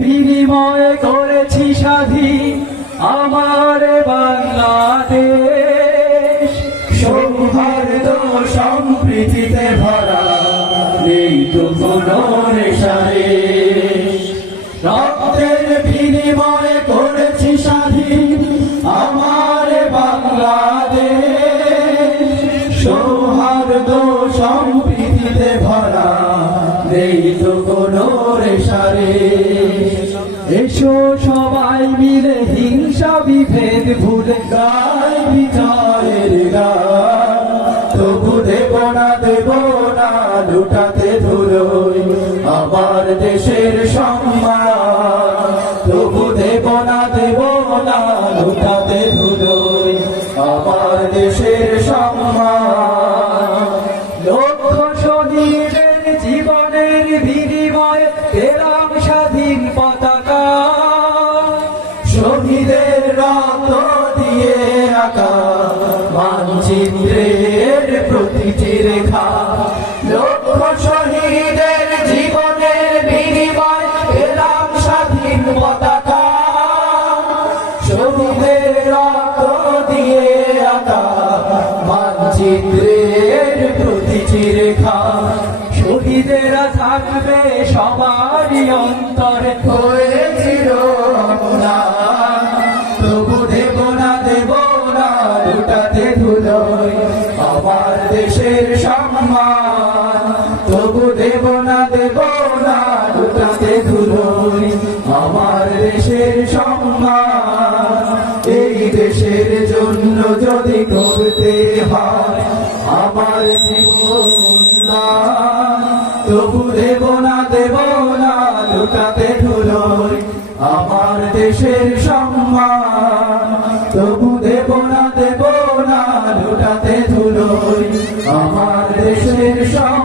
বিনিময়ে করেছি স্বাধীন আমার বাংলাদেশ। সৌহার্দ্য সম্প্রীতিতে ভরা, নেই তো কোনো রেশারেশ। রক্তের বিনিময়ে করেছি স্বাধীন আমার বাংলাদেশ। সৌহার্দ্য সম্প্রীতিতে ভরা, নেই তো কোনো রেশারেশ। এসো সবাই মিলে হিংসা বিভেদ ভুলে গাই বিজয়ের গান। তবু দেব না লুটাতে ধুলোয় আমার দেশের সম্মান। তবু দেব না লুটাতে ধুলোয় আমার দেশের সম্মান। লক্ষ শহীদের জীবনের বিনিময়ে পেলাম স্বাধীন পতাকা। শহীদের রক্ত দিয়ে আঁকা মানচিত্রের প্রতিটি রেখা। লক্ষ শহীদের জীবনের বিনিময়ে পেলাম স্বাধীন পতাকা। শহীদের রক্ত দিয়ে আঁকা মানচিত্রের প্রতিটি রেখা। শহীদেরা থাকবে সবারই অন্তরে হয়েছিল অবদান। তবু দেব না লুটাতে ধুলোয় আমার দেশের সম্মান। তবু দেব না লুটাতে ধুলোয় আমার দেশের সম্মান। এই দেশের জন্য যদি করতে হয় আমার জীবন দান, তবু দেব না লুটাতে ধুলোয় আমার দেশের সম্মান। তবু দেব না লুটাতে ধুলোয় আমার দেশের সম্মান।